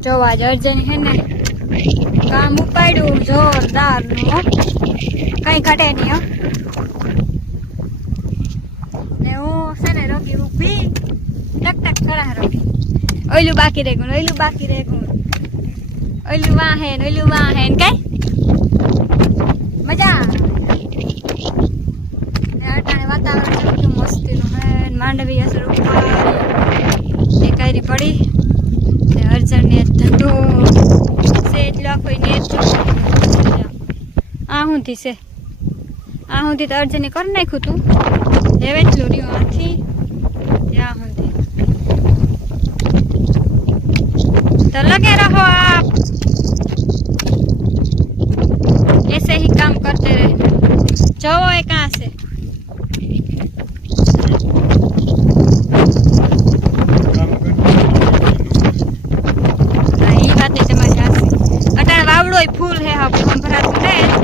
જો આજ અર્જન હે ને કામ ઉપાડ્યું જોરદાર નું કઈ ઘટે નહીં હો ને હું છે ને રોકી ઊભી ટક ટક કરા રોકી ઓયલું બાકી રહે ગયું ઓયલું બાકી રહે ગયું ઓયલું વાહેન કઈ મજા ને અટાણે વાતાવરણ કેવું મસ્તીનું હે માંડવી અસર ઉપર એ કાયરી પડી ને અર્જનને ધંધો છે એટલો કોઈને આ હુંથી છે આ હુંથી તો અર્જને કરી નાખ્યું તું હવે એટલું રહ્યું આથી આ હુંથી तो लगे रहो आप ऐसे ही काम करते रहे जाओ है कहाँ से ये बात है तुम्हारी अटार वावड़ो फूल है हम भरा है